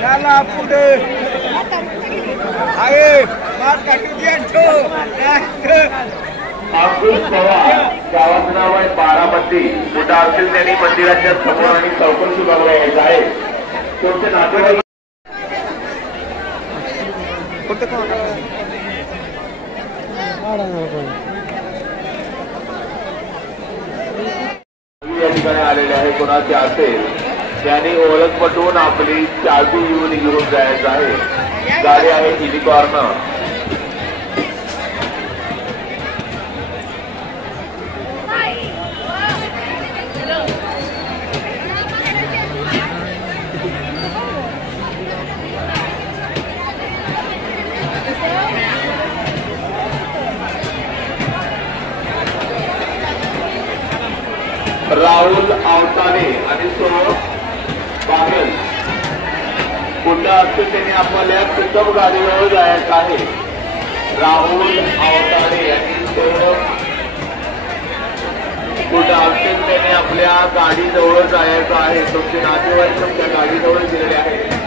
त्याला पुढे आहे मार काटू द्या अब्दुल पवार गावाचं नाव आहे बारामती. कुठं असेल त्यांनी मंदिराच्या समोर आणि चौकशी बघायला यायचं आहे. तुमचे नातेवाईक या ठिकाणी आलेले आहे. कोणाचे असेल त्यांनी ओळख पटवून आपली चाबी घेऊन जायचं आहे. गाडी आहे युनिकॉर्न. राहुल आवतारे आणि सोहम बागल कुठं असतं त्यांनी आपल्या पिकअप गाडीवर जायचं आहे. राहुल आवतारे आणि सोहम कुठं असेल त्यांनी आपल्या गाडीजवळ जायचं आहे. तुमचे नातेवाईक तुमच्या गाडीजवळ गेलेले आहेत.